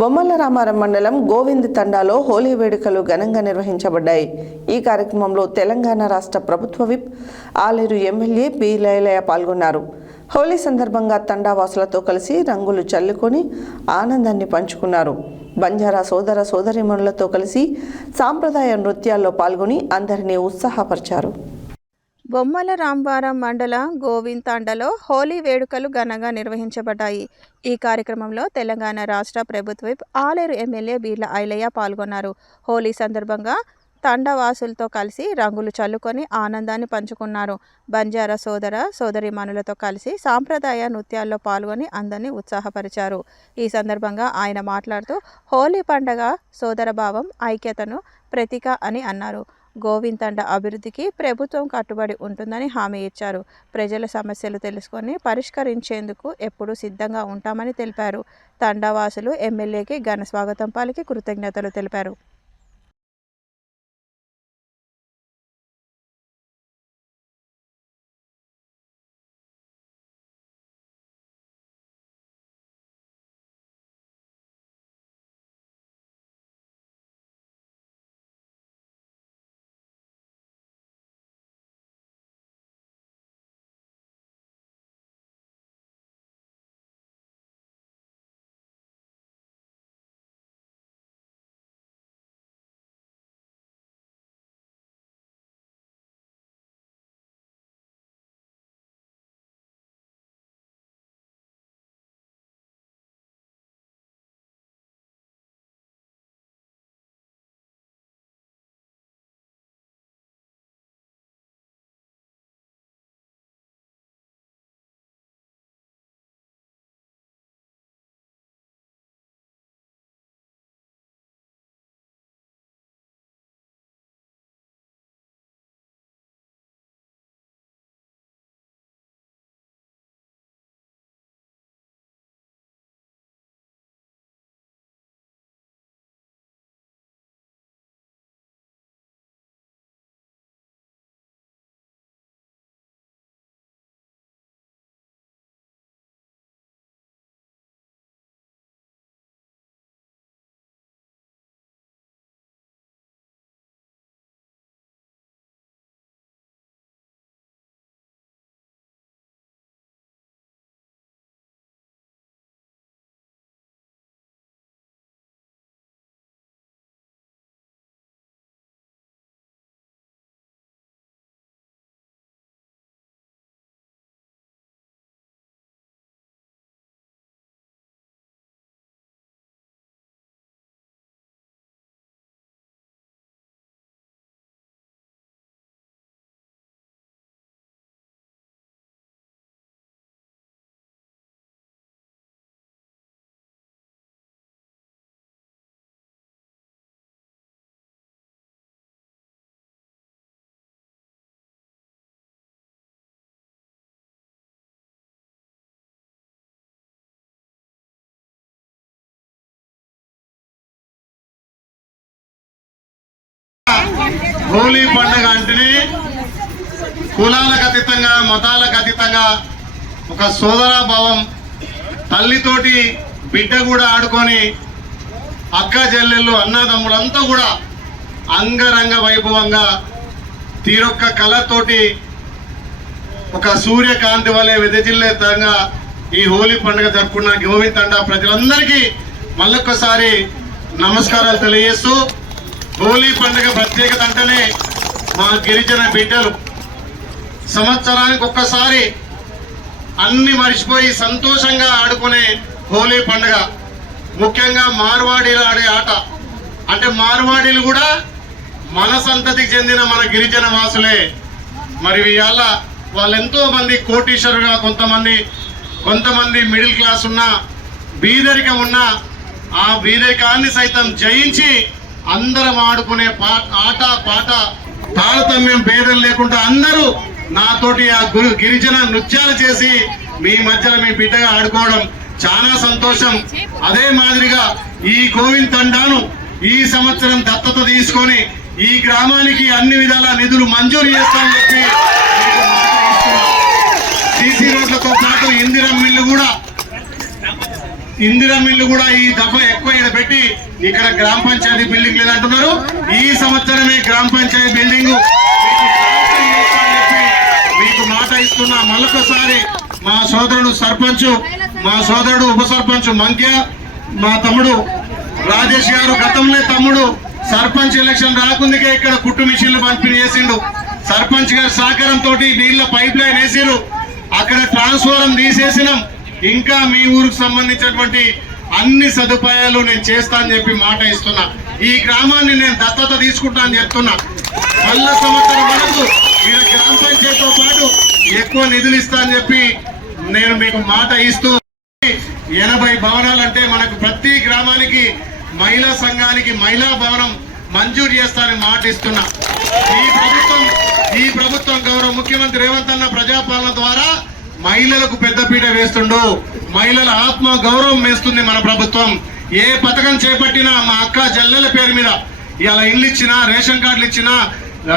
బొమ్మల రామారం మండలం గోవింద్ తండాలో హోలీ వేడుకలు ఘనంగా నిర్వహించబడ్డాయి. ఈ కార్యక్రమంలో తెలంగాణ రాష్ట్ర ప్రభుత్వ whip Aler MLA P Lailaiah పాల్గొన్నారు. హోలీ సందర్భంగా తండావాసులతో కలిసి రంగులు చల్లుకొని ఆనందాన్ని పంచుకున్నారు. బంజారా సోదర సోదరీమణులతో కలిసి సాంప్రదాయ నృత్యాల్లో పాల్గొని అందరినీ ఉత్సాహపరిచారు. బొమ్మల రామారం మండల గోవింద్ తండాలో హోలీ వేడుకలు ఘనంగా నిర్వహించబడ్డాయి. ఈ కార్యక్రమంలో తెలంగాణ రాష్ట్ర ప్రభుత్వ విప్ ఆలేరు ఎమ్మెల్యే బీర్ల ఐలయ్య పాల్గొన్నారు. హోలీ సందర్భంగా తండావాసులతో కలిసి రంగులు చల్లుకొని ఆనందాన్ని పంచుకున్నారు. బంజారా సోదర సోదరీమణులతో కలిసి సాంప్రదాయ నృత్యాల్లో పాల్గొని అందరినీ ఉత్సాహపరిచారు. ఈ సందర్భంగా ఆయన మాట్లాడుతూ హోలీ పండగ సోదరభావం, ఐక్యతను ప్రతీక అని అన్నారు. గోవింద్ తండా అభివృద్ధికి ప్రభుత్వం కట్టుబడి ఉంటుందని హామీ ఇచ్చారు. ప్రజల సమస్యలు తెలుసుకొని పరిష్కరించేందుకు ఎప్పుడూ సిద్ధంగా ఉంటామని తెలిపారు. తండావాసులు ఎమ్మెల్యేకి ఘన స్వాగతం పలికి కృతజ్ఞతలు తెలిపారు. హోలీ పండుగ అంటేనే కులాలకు అతీతంగా, మతాలకు అతీతంగా ఒక సోదరాభావం. తల్లితోటి బిడ్డ కూడా ఆడుకొని అక్క చెల్లెళ్ళు అన్నదమ్ములంతా కూడా అంగరంగ వైభవంగా తీరొక్క కళతోటి ఒక సూర్యకాంతి వలె వెదజిల్లేతంగా ఈ హోలీ పండుగ జరుపుకున్న గోవింద్ తండా ప్రజలందరికీ మళ్ళొక్కసారి నమస్కారాలు తెలియజేస్తూ, హోలీ పండుగ ప్రత్యేకత అంటేనే మా గిరిజన బిడ్డలు సంవత్సరానికి ఒక్కసారి అన్ని మర్చిపోయి సంతోషంగా ఆడుకునే హోలీ పండుగ. ముఖ్యంగా మార్వాడీలు ఆడే ఆట. అంటే మార్వాడీలు కూడా మన సంతతికి చెందిన మన గిరిజన వాసులే. మరి ఇవాళ వాళ్ళెంతో మంది కోటీశ్వరుగా, కొంతమంది మిడిల్ క్లాస్ ఉన్నా, బీదరికం ఉన్నా, ఆ బీదరికాన్ని సైతం జయించి అందరం ఆడుకునే ఆట పాట తారతమ్యం భేదం లేకుండా అందరూ నాతోటి ఆ గిరిజన నృత్యాలు చేసి మీ మధ్యలో మీ బిడ్డగా ఆడుకోవడం చాలా సంతోషం. అదే మాదిరిగా ఈ గోవింద్ తండాను ఈ సంవత్సరం దత్తత తీసుకొని ఈ గ్రామానికి అన్ని విధాల నిధులు మంజూరు చేస్తామని చెప్పి సీసీ రోడ్లతో పాటు ఇందిరమ్మ ఇల్లు కూడా ఇందిరా మిల్లు కూడా ఈ దఫా ఎక్కువ ఇక్కడ పెట్టి ఇక్కడ గ్రామ పంచాయతీ బిల్డింగ్ లేదంటున్నారు. ఈ సంవత్సరమే గ్రామ పంచాయతీ బిల్డింగ్ మీకు మాట ఇస్తున్నా. మళ్ళొకసారి మా సోదరుడు సర్పంచ్, మా సోదరుడు ఉప సర్పంచ్ మంక్య, మా తమ్ముడు రాజేష్ గారు గతంలో తమ్ముడు సర్పంచ్ ఎలక్షన్ రాకుందికే ఇక్కడ కుట్టు మిషన్లు పంపిణీ చేసిండు. సర్పంచ్ గారి సహకారంతో నీళ్ల పైప్ లైన్ వేసిరు, అక్కడ ట్రాన్స్ఫారం తీసేసినాం. ఇంకా మీ ఊరికి సంబంధించినటువంటి అన్ని సదుపాయాలు నేను చేస్తా అని చెప్పి మాట ఇస్తున్నా. ఈ గ్రామాన్ని నేను దత్తత తీసుకుంటా అని చెప్తున్నా. మళ్ళా సంవత్సరం వరకు మీరు గ్రామ పంచాయతీతో పాటు ఎక్కువ నిధులు ఇస్తా అని చెప్పి నేను మీకు మాట ఇస్తూ 80 భవనాలు అంటే మనకు ప్రతి గ్రామానికి మహిళా సంఘానికి మహిళా భవనం మంజూరు చేస్తానని మాట ఇస్తున్నా. ఈ ప్రభుత్వం గౌరవ ముఖ్యమంత్రి రేవంత్ అన్న ప్రజాపాలన ద్వారా మహిళలకు పెద్దపీట వేస్తుండు. మహిళల ఆత్మ గౌరవం వేస్తుంది మన ప్రభుత్వం. ఏ పథకం చేపట్టినా మా అక్క చెల్లెల పేరు మీద ఇలా ఇల్లు ఇచ్చినా, రేషన్ కార్డులు ఇచ్చినా,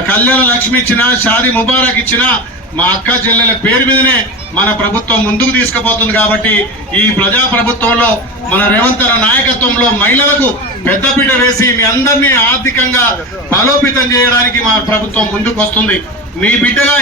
కళ్యాణ లక్ష్మి ఇచ్చినా, షాదీ ముబారక్ ఇచ్చినా మా అక్క చెల్లెల పేరు మీదనే మన ప్రభుత్వం ముందుకు తీసుకుపోతుంది. కాబట్టి ఈ ప్రజా ప్రభుత్వంలో మన రేవంత్ అన్న నాయకత్వంలో మహిళలకు పెద్దపీట వేసి మీ అందరినీ ఆర్థికంగా బలోపేతం చేయడానికి మా ప్రభుత్వం ముందుకు వస్తుంది. మీ బిడ్డగా